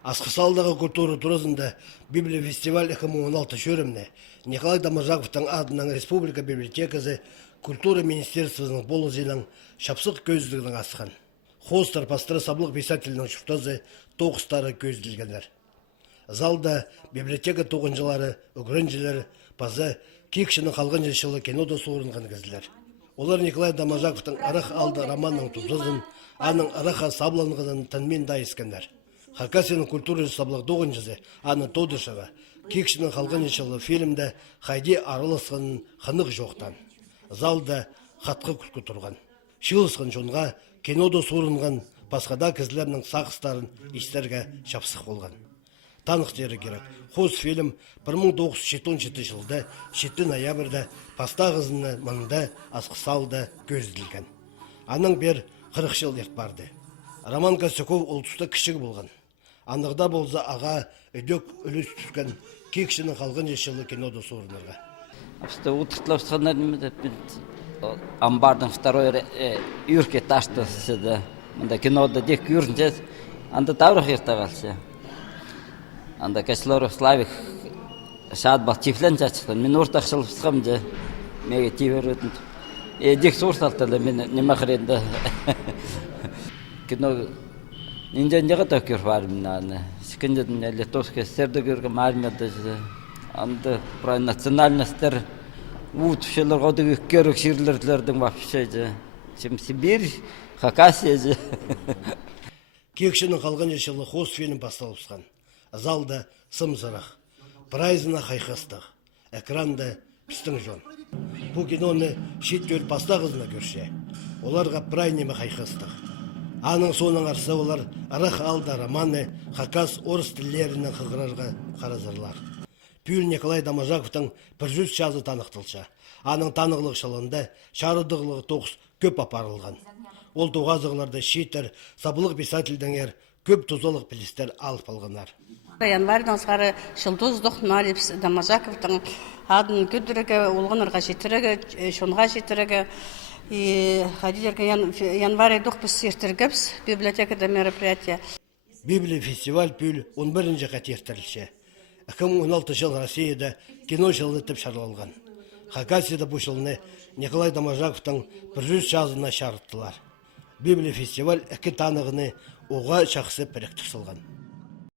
Асқысалдағы культура туризмда Библия фестиваль 2016 шөрімне Николай Дамажаковтың адынан Республика библиотекасы культура министерствосының болызының шапсық көздігінің асқан. Хостар пастыры саблық писательінің шүртазы тоғыстары көзделгендер. Залда библиотека тоғынжылары, үгірінжілер, пазы, кекшінің қалған жылы кинода суырынған кізілер. Олар Николай Дамажаковтың арық алды романның тұзызын, аның арыға сабланғының тәнмен дайыскендер. Хакасияның культура саблық доғынжызы, аны тодышыға, кекшінің қалған жылы фильмді хайде арылысқанын қанық жоқтан. Залда қатқы күлкі тұрған. Шылысқан жонға кинода суырынған пасқада кізілерінің сақыстарын истерге шапсық болған. Танықтері керек. Қос фильм 1977 жылда 7 ноябрьда пастағызыны маңында асқысалда көзделген. Аның бер 40 жыл ерт барды. Роман Костюков ол тұста кішік болған. Анығда болса аға өдек үліс түскен кекшінің қалған ешілі кинода суырынырға. Амбардың второй юрке ташты седі. Мында кинода дек юрінчес, анда таврық ертағалсы. Анда Каслоров Славик шад бал тифлен жачықтан. Мен ортақ шылып сықым же, меге тивер өтінді. Дек суырталтылы мен немақыренді. Кино нинжанжаға тәукер бар мен. Секендетін литовская стерді көрген армияда же. Анда про национальностер утушылар қоды көрік шерлердің вообще же. Сибирь, Хакасия же. Кекшінің қалған ешілі қос фильм басталыпсқан. Залда сымзырақ, прайзына қайқыстық, экранда пістің жон. Бұл киноны шет көл пастағызына көрше, оларға прайнемі қайқыстық. Аның соның арсы олар арық алда романы Хакас орыс тілдерінің қығырарға қаразырлар. Пүл Николай Дамажаковтың 100 жазы танықтылша, аның танығылық шылында шарыдығылығы тоғыз көп апарылған. Ол тоғазығыларды шетір, сабылық писательдің көп тұзалық білістер алып алғанар. Январьдан сары шылдуздық Налипс Дамажаковтың адын көдірігі, олғынырға жетірігі, шонға жетірігі. Январь дұқ біз ертіргіпс библиотекада мероприятия. Библия фестиваль пүл 11-ші қатертірілші. 2016 жыл Россияда кино жылы тіп шарлалған. Хакасияда бұл жылыны Николай Дамажаковтың 100 жазына шарыттылар. Библия фестиваль 2 танығыны оға шақсы біріктік сылған.